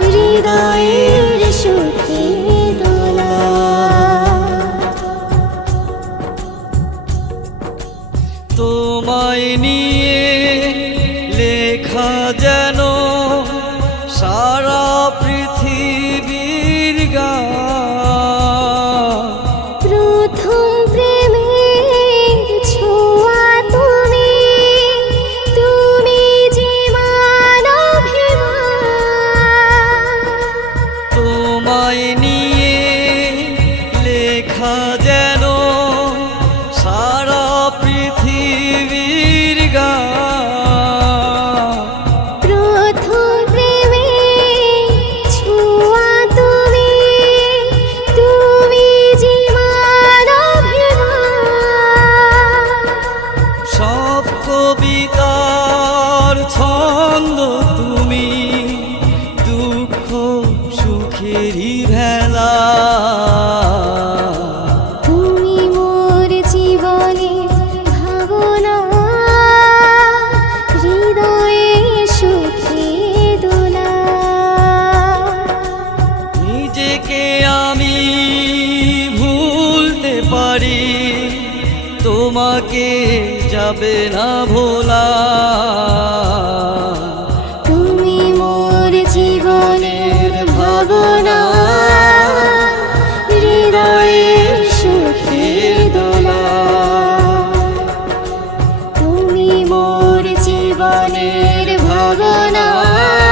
হৃদয়ের সুখে দোলা তোমায় নিয়ে কবিতার ছন্দ তুমি দুঃখ সুখেরই ভেলা। তুমি মোর জীবনে ভাবনা হৃদয়ে সুখে দোলা। নিজেকে আমি ভুলতে পারি তোমাকে যাবে না ভোলা। মনের ভাবনা।